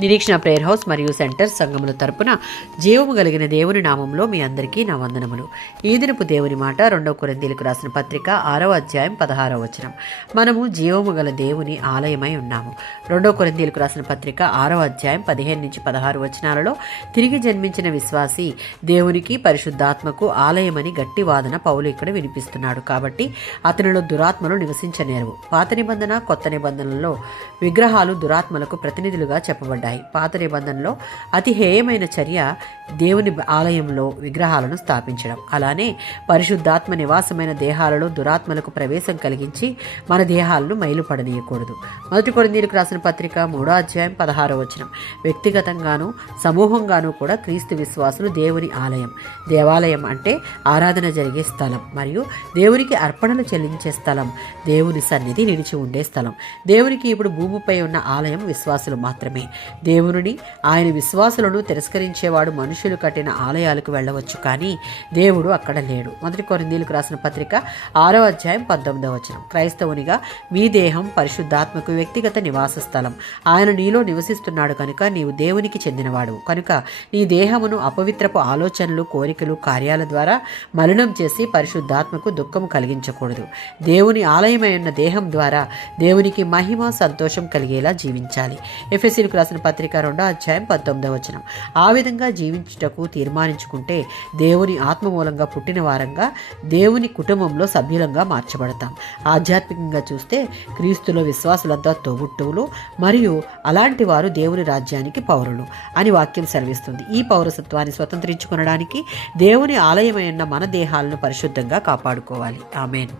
నిరీక్షణ prayer house మరియు centre సంఘముల తరపున జీవము కలిగిన దేవుని నామంలో మీ అందరికీ నా వందనములు. ఈ దినపు దేవుని మాట 2 కొరింథీయులకు రాసిన పత్రిక 6వ అధ్యాయం 16వ వచనం. మనము జీవము గల దేవుని ఆలయమై ఉన్నాము. 2 కొరింథీయులకు రాసిన పత్రిక 6వ అధ్యాయం 15 నుంచి 16 వచనాలలో తిరిగి జన్మించిన విశ్వాసి దేవునికి పరిశుద్ధాత్మకు ఆలయమని గట్టి వాదన పౌలు ఇక్కడ వినిపిస్తున్నాడు. కాబట్టి అతనిలో దురాత్మలు నివసించనేరవు. పాత నిబంధన కొత్త నిబంధనలలో విగ్రహాలు దురాత్మలకు ప్రతినిధులుగా చెప్పబడ్డాయి. పాత నిబంధనలో అతి హేయమైన చర్య దేవుని ఆలయంలో విగ్రహాలను స్థాపించడం. అలానే పరిశుద్ధాత్మ నివాసమైన దేహాలలో దురాత్మలకు ప్రవేశం కలిగించి మన దేహాలను మైలుపడనీయకూడదు. 1 కొరింథీయులకు రాసిన పత్రిక 3వ అధ్యాయం 16వ వచనం. వ్యక్తిగతంగాను సమూహంగాను కూడా క్రీస్తు విశ్వాసులు దేవుని ఆలయం. దేవాలయం అంటే ఆరాధన జరిగే స్థలం మరియు దేవునికి అర్పణలు చెల్లించే స్థలం, దేవుని సన్నిధి నిలిచి ఉండే స్థలం. దేవునికి ఇప్పుడు భూమిపై ఉన్న ఆలయం విశ్వాసులు మాత్రమే. దేవుని ఆయన విశ్వాసులను తిరస్కరించేవాడు మనుషులు కట్టిన ఆలయాలకు వెళ్ళవచ్చు, కానీ దేవుడు అక్కడ లేడు. 1 కొరింథీయులకు రాసిన పత్రిక 6వ అధ్యాయం 19వ వచనం. క్రైస్తవునిగా మీ దేహం పరిశుద్ధాత్మకు వ్యక్తిగత నివాస స్థలం. ఆయన నీలో నివసిస్తున్నాడు కనుక నీవు దేవునికి చెందినవాడు. కనుక నీ దేహమును అపవిత్రపు ఆలోచనలు, కోరికలు, కార్యాల ద్వారా మలినం చేసి పరిశుద్ధాత్మకు దుఃఖము కలిగించకూడదు. దేవుని ఆలయమై ఉన్న దేహం ద్వారా దేవునికి మహిమ, సంతోషం కలిగేలా జీవించాలి. ఎఫెసీయులకు రాసిన పత్రిక 2వ అధ్యాయం 19వ వచనం. ఆ విధంగా జీవించుటకు తీర్మానించుకుంటే దేవుని ఆత్మ మూలంగా పుట్టిన వారంగా దేవుని కుటుంబంలో సభ్యులంగా మార్చబడతాం. ఆధ్యాత్మికంగా చూస్తే క్రీస్తులో విశ్వాసులంతా తోబుట్టువులు మరియు అలాంటి వారు దేవుని రాజ్యానికి పౌరులు అని వాక్యం సెలవిస్తుంది. ఈ పౌరసత్వాన్ని స్వతంత్రించుకొనడానికి దేవుని ఆలయమైన మన దేహాలను పరిశుద్ధంగా కాపాడుకోవాలి. ఆమేన్.